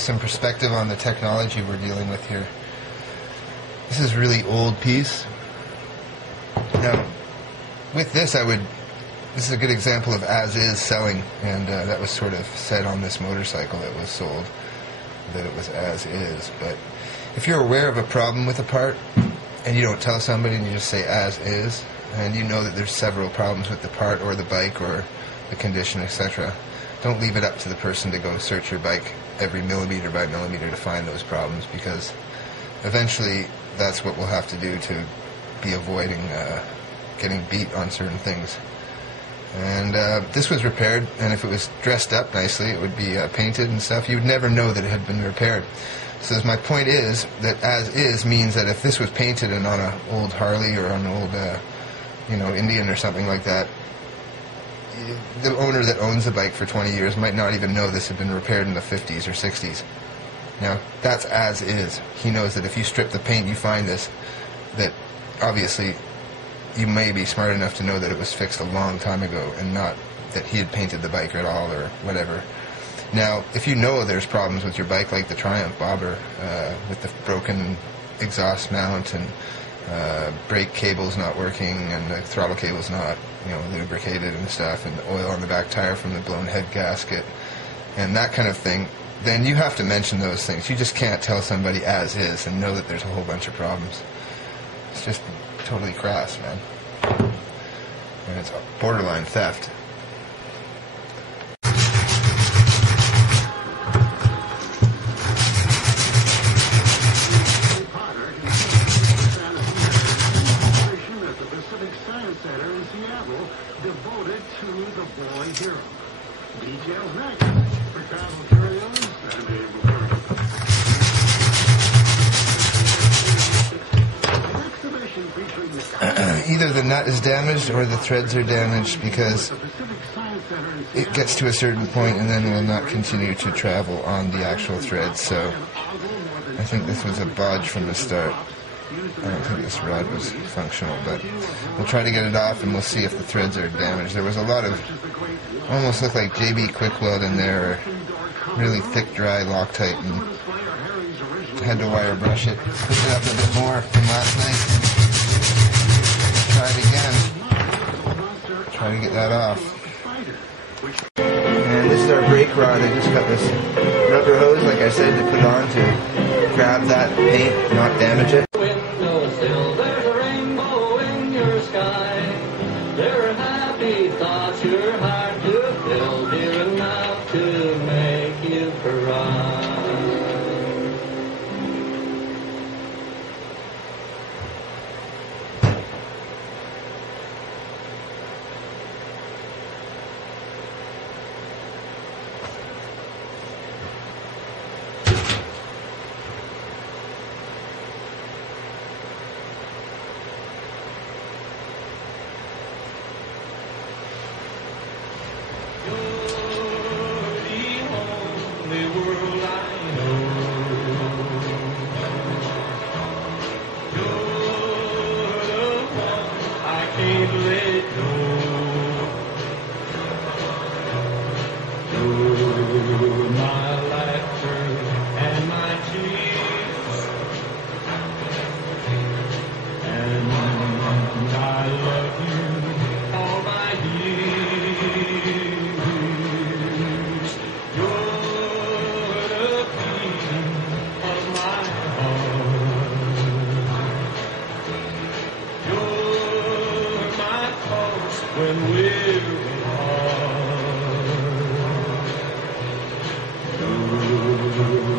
some perspective on the technology we're dealing with here. This is really old peice. Now, with this this is a good example of as-is selling, and that was sort of said on this motorcycle that was sold, that it was as-is. But if you're aware of a problem with a part, and you don't tell somebody and you just say as-is, and you know that there's several problems with the part or the bike or the condition, etc., don't leave it up to the person to go search your bike every millimeter by millimeter to find those problems, because eventually that's what we'll have to do to be avoiding getting beat on certain things. And this was repaired, and if it was dressed up nicely, it would be painted and stuff. You would never know that it had been repaired. So my point is that as-is means that if this was painted and on an old Harley or on an old Indian or something like that, the owner that owns the bike for 20 years might not even know this had been repaired in the 50s or 60s. Now, that's as-is. He knows that if you strip the paint, you find this, that obviously you may be smart enough to know that it was fixed a long time ago and not that he had painted the bike at all or whatever. Now, if you know there's problems with your bike, like the Triumph bobber, with the broken exhaust mount and brake cables not working and the throttle cables not, lubricated and stuff, and the oil on the back tire from the blown head gasket and that kind of thing, then you have to mention those things. You just can't tell somebody as is and know that there's a whole bunch of problems. It's just totally crass, man. And it's borderline theft. Devoted to the boy hero. Details next for travel curios and an exhibition featuring the either the nut is damaged or the threads are damaged, because it gets to a certain point and then will not continue to travel on the actual thread. So I think this was a Bodge from the start. I don't think this rod was functional, but we'll try to get it off and we'll see if the threads are damaged. There was a lot of, almost looked like JB quick weld in there, really thick, dry Loctite, and had to wire brush it. Pick it up a bit more from last night. Try it again. Try to get that off. And this is our brake rod. I just got this rubber hose, like I said, to put on to grab that paint, not damage it. Still there's a rainbow in your sky. There are happy thoughts your heart to fill, dear enough to make you cry. When we're apart, you're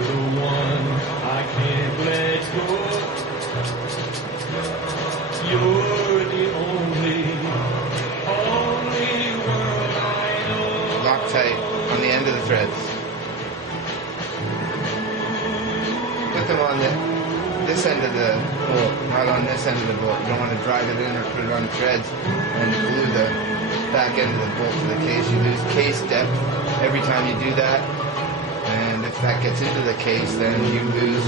the one I can't let go. You're the only world I know. Loctite on the end of the threads. Put them on this end of the bolt, not on this end of the bolt. You don't want to drive it in or put it on threads and glue the back end of the bolt to the case. You lose case depth every time you do that, and if that gets into the case, then you lose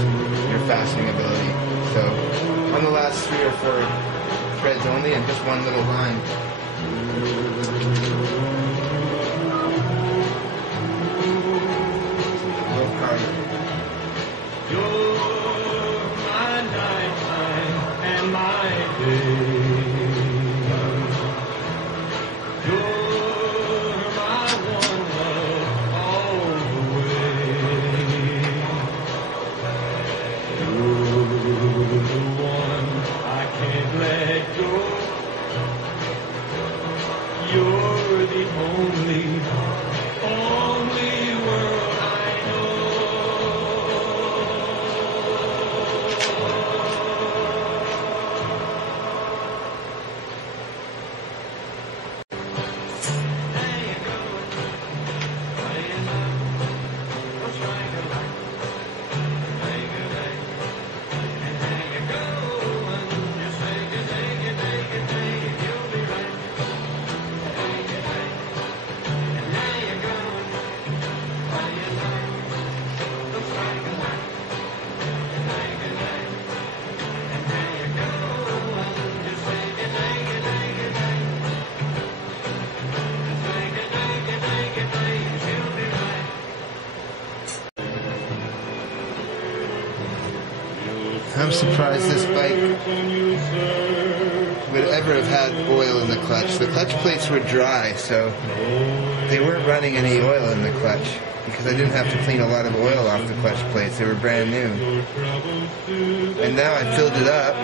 your fastening ability. So on the last 3 or 4 threads only, and just one little line. Rope card. You're my nighttime and my day. You're my one love all the way. You're the one I can't let go. You're the only world I know. There you go, playing up, what's right and right. Take it, and there you go, and just take it, you'll be right. Take it, and there you go, playing up, what's right and right. Take it, and there you go, and just take it, you'll be right. I'm surprised this bike would ever have had oil in the clutch. The clutch plates were dry, so they weren't running any oil in the clutch because I didn't have to clean a lot of oil off the clutch plates. They were brand new. And now I filled it up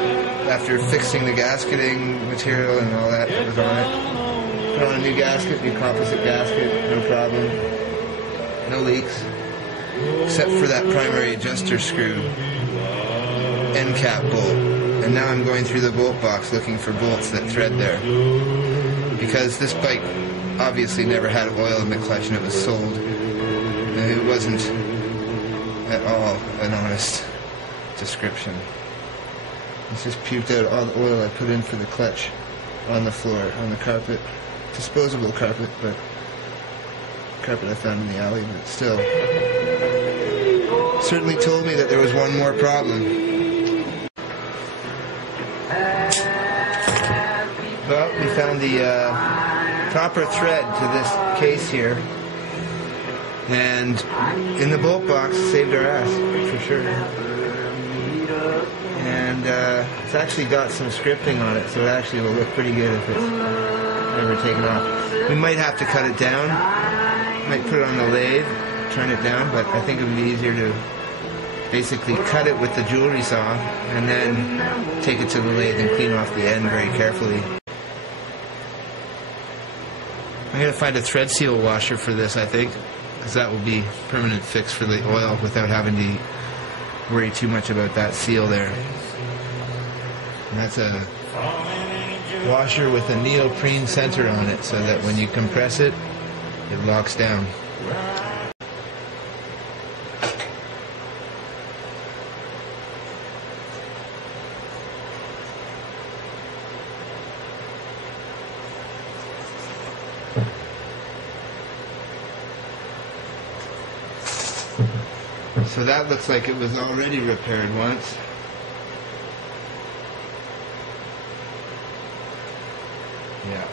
after fixing the gasketing material and all that was on it. Put on a new gasket, new composite gasket, no problem. No leaks. Except for that primary adjuster screw end cap bolt. And now I'm going through the bolt box looking for bolts that thread there. Because this bike obviously never had oil in the clutch and it was sold. And it wasn't at all an honest description. It's just puked out all the oil I put in for the clutch on the floor, on the carpet. Disposable carpet, but carpet I found in the alley, but still. Certainly told me that there was one more problem. Well, we found the proper thread to this case here, and in the bolt box, saved our ass, for sure. And it's actually got some scripting on it, so it actually will look pretty good if it's never taken off. We might have to cut it down, might put it on the lathe, turn it down, but I think it would be easier to basically cut it with the jewelry saw and then take it to the lathe and clean off the end very carefully. I'm going to find a thread seal washer for this, I think, because that will be a permanent fix for the oil without having to worry too much about that seal there. And that's a washer with a neoprene center on it so that when you compress it, it locks down. So that looks like it was already repaired once. Yeah.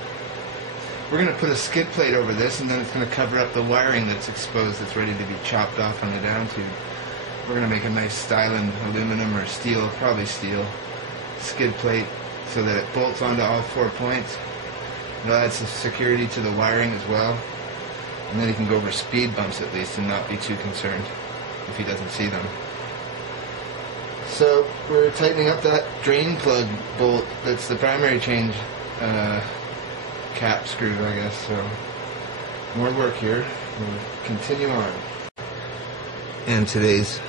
We're going to put a skid plate over this, and then it's going to cover up the wiring that's exposed, that's ready to be chopped off on the down tube. We're going to make a nice styling aluminum or steel, probably steel, skid plate so that it bolts onto all 4 points. It adds some security to the wiring as well. And then he can go over speed bumps at least and not be too concerned if he doesn't see them. So we're tightening up that drain plug bolt that's the primary change cap screw, I guess. So more work here. We'll continue on. And today's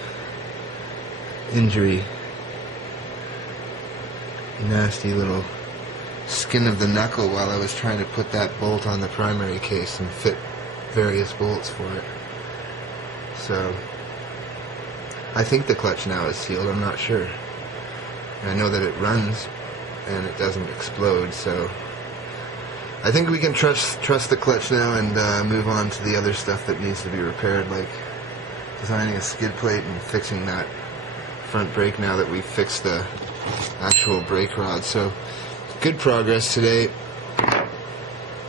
injury. Nasty little skin of the knuckle while I was trying to put that bolt on the primary case and fit various bolts for it. So I think the clutch now is sealed, I'm not sure. I know that it runs and it doesn't explode, so I think we can trust the clutch now and move on to the other stuff that needs to be repaired, like designing a skid plate and fixing that front brake now that we've fixed the actual brake rod. So good progress today.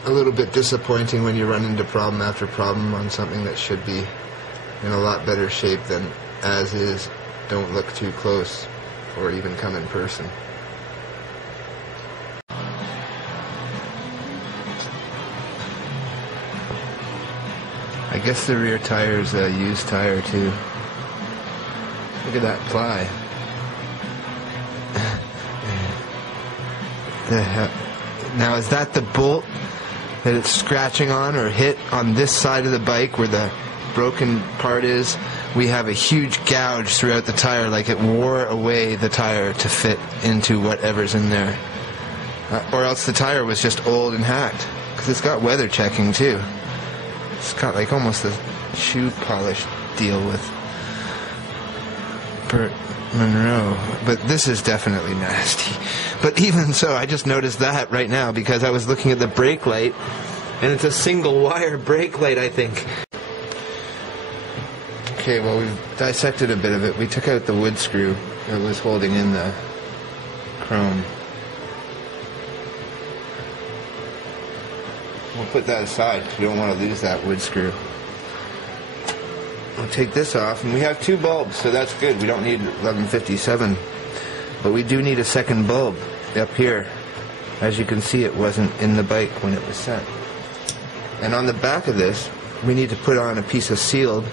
A little bit disappointing when you run into problem after problem on something that should be in a lot better shape than as is don't look too close or even come in person. I guess the rear tire is a used tire too. Look at that ply. Now is that the bolt that it's scratching on or hit on this side of the bike where the broken part is? We have a huge gouge throughout the tire, like it wore away the tire to fit into whatever's in there. Or else the tire was just old and hacked, because it's got weather checking too. It's got like almost a shoe polish deal with Burt Monroe. But this is definitely nasty. But even so, I just noticed that right now because I was looking at the brake light, and it's a single wire brake light, I think. Okay, well, we've dissected a bit of it. We took out the wood screw that was holding in the chrome. We'll put that aside because we don't want to lose that wood screw. We'll take this off, and we have 2 bulbs, so that's good. We don't need 1157, but we do need a second bulb up here. As you can see, it wasn't in the bike when it was sent. And on the back of this, we need to put on a piece of sealed.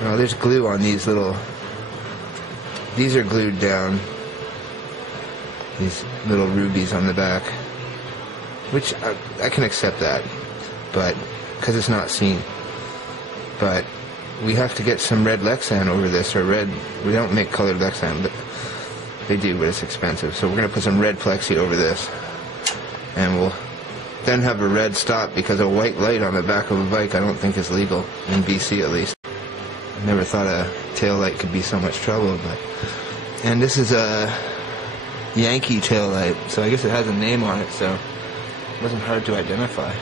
Well, there's glue on these little... These are glued down. These little rubies on the back. Which, I can accept that, but because it's not seen. But we have to get some red Lexan over this, or red... We don't make colored Lexan, but they do, but it's expensive. So we're going to put some red plexi over this. And we'll then have a red stop, because a white light on the back of a bike I don't think is legal, in BC at least. I never thought a tail light could be so much trouble, but... And this is a Yankee tail light, so I guess it has a name on it, so it wasn't hard to identify.